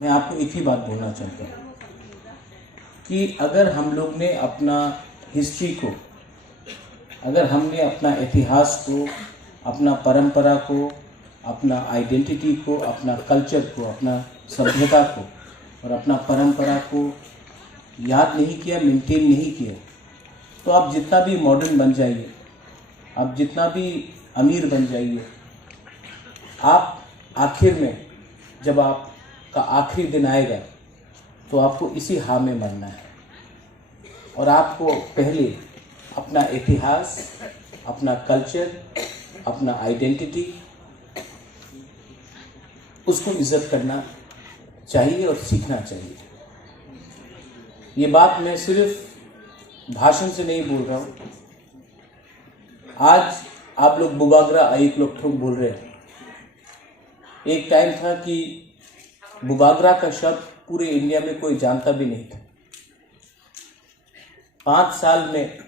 मैं आपको एक ही बात बोलना चाहता हूँ कि अगर हम लोग ने अपना हिस्ट्री को, अगर हमने अपना इतिहास को, अपना परंपरा को, अपना आइडेंटिटी को, अपना कल्चर को, अपना सभ्यता को और अपना परंपरा को याद नहीं किया, मेंटेन नहीं किया, तो आप जितना भी मॉडर्न बन जाइए, आप जितना भी अमीर बन जाइए, आप आखिर में जब आपका आखिरी दिन आएगा तो आपको इसी हाल में मरना है। और आपको पहले अपना इतिहास, अपना कल्चर, अपना आइडेंटिटी, उसको इज्जत करना चाहिए और सीखना चाहिए। ये बात मैं सिर्फ भाषण से नहीं बोल रहा हूँ। आज आप लोग बुबागरा एक लोग ठोक बोल रहे हैं। एक टाइम था कि बुबागरा का शब्द पूरे इंडिया में कोई जानता भी नहीं था। 5 साल में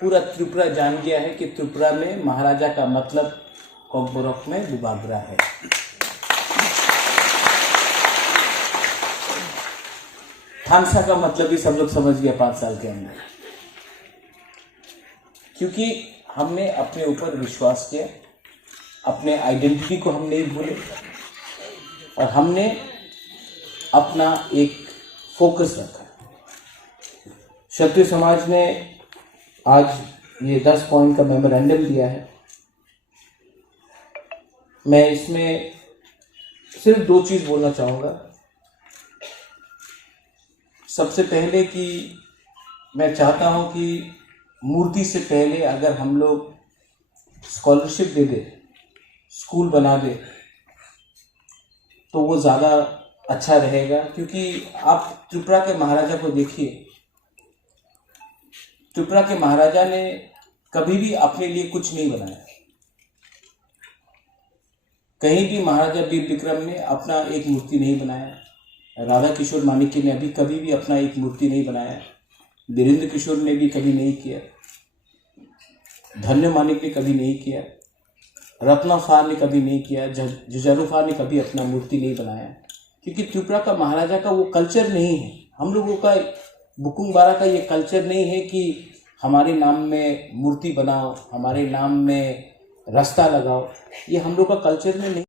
पूरा त्रिपुरा जान गया है कि त्रिपुरा में महाराजा का मतलब कोकबोरोक में बुबागरा है। थानसा का मतलब भी सब लोग समझ गया 5 साल के अंदर, क्योंकि हमने अपने ऊपर विश्वास किया, अपने आइडेंटिटी को हम नहीं भूले और हमने अपना एक फोकस रखा। क्षत्रिय समाज ने आज ये 10 पॉइंट का मेमोरेंडम दिया है। मैं इसमें सिर्फ 2 चीज़ बोलना चाहूँगा। सबसे पहले कि मैं चाहता हूँ कि मूर्ति से पहले अगर हम लोग स्कॉलरशिप दे दे, स्कूल बना दे, तो वो ज़्यादा अच्छा रहेगा। क्योंकि आप त्रिपुरा के महाराजा को देखिए, त्रिपुरा के महाराजा ने कभी भी अपने लिए कुछ नहीं बनाया। कहीं भी महाराजा वीर विक्रम ने अपना एक मूर्ति नहीं बनाया। राधा किशोर माणिक्य ने अभी कभी भी अपना एक मूर्ति नहीं बनाया। वीरेंद्र किशोर ने भी कभी नहीं किया। धन्य मानिक ने कभी नहीं किया। रत्ना फार ने कभी नहीं किया। जुझारू फार ने कभी अपना मूर्ति नहीं बनाया। क्योंकि त्रिपुरा का महाराजा का वो कल्चर नहीं है। हम लोगों का बुकुंग बारा का ये कल्चर नहीं है कि हमारे नाम में मूर्ति बनाओ, हमारे नाम में रास्ता लगाओ। ये हम लोग का कल्चर में नहीं।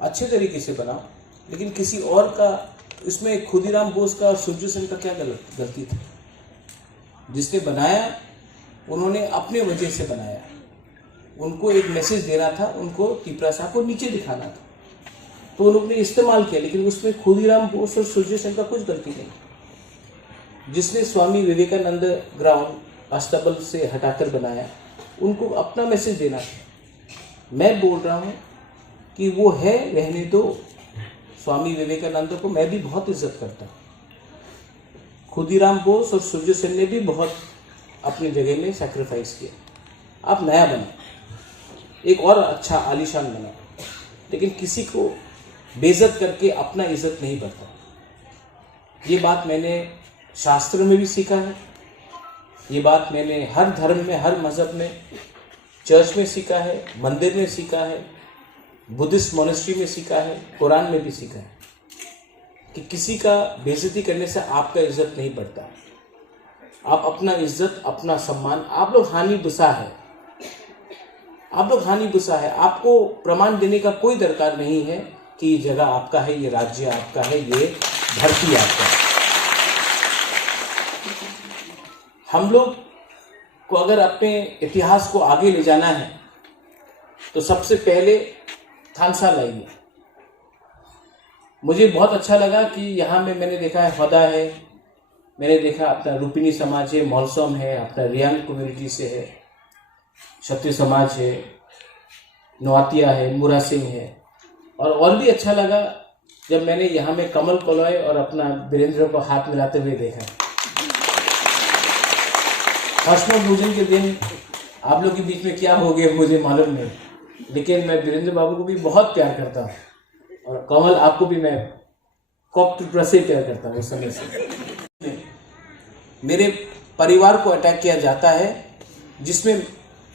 अच्छे तरीके से बनाओ, लेकिन किसी और का, इसमें खुदीराम बोस का और सूर्य सेन का क्या गलती थी? जिसने बनाया उन्होंने अपने वजह से बनाया। उनको एक मैसेज देना था, उनको त्रिपुरा साहब को नीचे दिखाना था, तो उन्होंने इस्तेमाल किया। लेकिन उसमें खुदीराम बोस और सूर्य सेन का कुछ गलती नहीं। जिसने स्वामी विवेकानंद ग्राउंड अस्तबल से हटाकर बनाया, उनको अपना मैसेज देना था। मैं बोल रहा हूँ कि वो है, रहने दो। स्वामी विवेकानंद को मैं भी बहुत इज्जत करता हूँ। खुदीराम बोस और सूर्य सेन ने भी बहुत अपनी जगह में सैक्रिफाइस किया। आप नया बनाओ, एक और अच्छा आलीशान बनाओ, लेकिन किसी को बेइज्जत करके अपना इज्जत नहीं बढ़ता। ये बात मैंने शास्त्र में भी सीखा है। ये बात मैंने हर धर्म में, हर मज़हब में, चर्च में सीखा है, मंदिर में सीखा है, बुद्धिस्ट मोनेस्ट्री में सीखा है, कुरान में भी सीखा है कि किसी का बेइज्जती करने से आपका इज्जत नहीं बढ़ता। आप अपना इज्जत, अपना सम्मान, आप लोग हानि बुसा है, आप लोग हानि बुसा है। आपको प्रमाण देने का कोई दरकार नहीं है कि ये जगह आपका है, ये राज्य आपका है, ये धरती आपका है। हम लोग को अगर अपने इतिहास को आगे ले जाना है तो सबसे पहले थानसा लाइए। मुझे बहुत अच्छा लगा कि यहाँ में मैंने देखा है हदा है, मैंने देखा अपना रूपिनी समाज है, मौलसोम है, अपना रियांग कम्युनिटी से है, क्षत्रिय समाज है, नवातिया है, मुरा सिंह है। और भी अच्छा लगा जब मैंने यहाँ में कमल कोलॉय और अपना वीरेंद्र को हाथ मिलाते हुए देखा। हर्षमोह भोजन के दिन आप लोग के बीच में क्या हो गया मुझे मालूम नहीं, लेकिन मैं वीरेंद्र बाबू को भी बहुत प्यार करता हूँ और कमल आपको भी मैं कॉक त्रिपुरा से प्यार करता हूँ। उस समय से मेरे परिवार को अटैक किया जाता है, जिसमें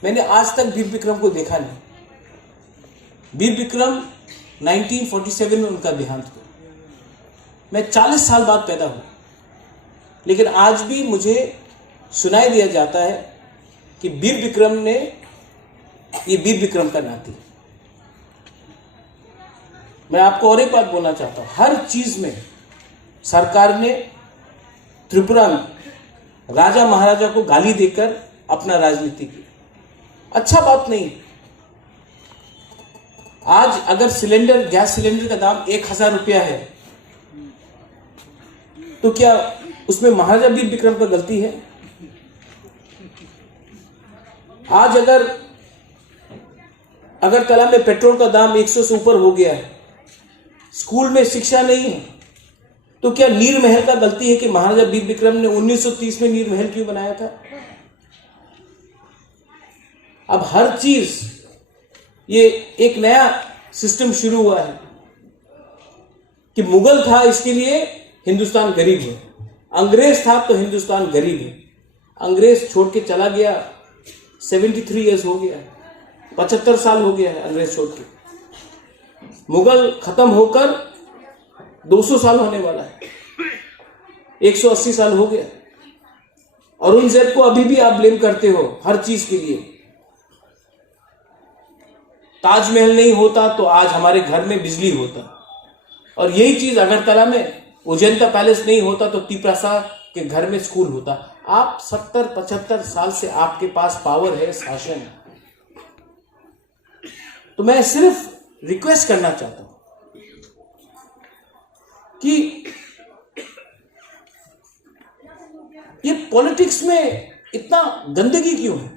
मैंने आज तक वीर विक्रम को देखा नहीं। वीर विक्रम 1947 में उनका देहांत हुआ। मैं 40 साल बाद पैदा हुआ, लेकिन आज भी मुझे सुनाई दिया जाता है कि वीर विक्रम ने, ये वीर विक्रम का नाती। मैं आपको और एक बात बोलना चाहता हूं, हर चीज में सरकार ने त्रिपुरा में राजा महाराजा को गाली देकर अपना राजनीति की, अच्छा बात नहीं। आज अगर सिलेंडर, गैस सिलेंडर का दाम 1000 रुपया है, तो क्या उसमें महाराजा वीर विक्रम का गलती है? आज अगर कला में पेट्रोल का दाम 100 से ऊपर हो गया है, स्कूल में शिक्षा नहीं है, तो क्या नीर महल का गलती है कि महाराजा वीर विक्रम ने 1930 में नीर महल क्यों बनाया था? अब हर चीज, ये एक नया सिस्टम शुरू हुआ है कि मुगल था इसके लिए हिंदुस्तान गरीब है, अंग्रेज था तो हिंदुस्तान गरीब है। अंग्रेज छोड़ के चला गया, 73 ईयर्स हो गया, 75 साल हो गया है अंग्रेज छोड़ के। मुगल खत्म होकर 200 साल होने वाला है, 180 साल हो गया। औरंगजेब को अभी भी आप ब्लेम करते हो हर चीज के लिए। ताजमहल नहीं होता तो आज हमारे घर में बिजली होता, और यही चीज अगरतला में उजंता पैलेस नहीं होता तो तिपरासा के घर में स्कूल होता। आप 70-75 साल से आपके पास पावर है, शासन है। तो मैं सिर्फ रिक्वेस्ट करना चाहता हूं कि ये पॉलिटिक्स में इतना गंदगी क्यों है?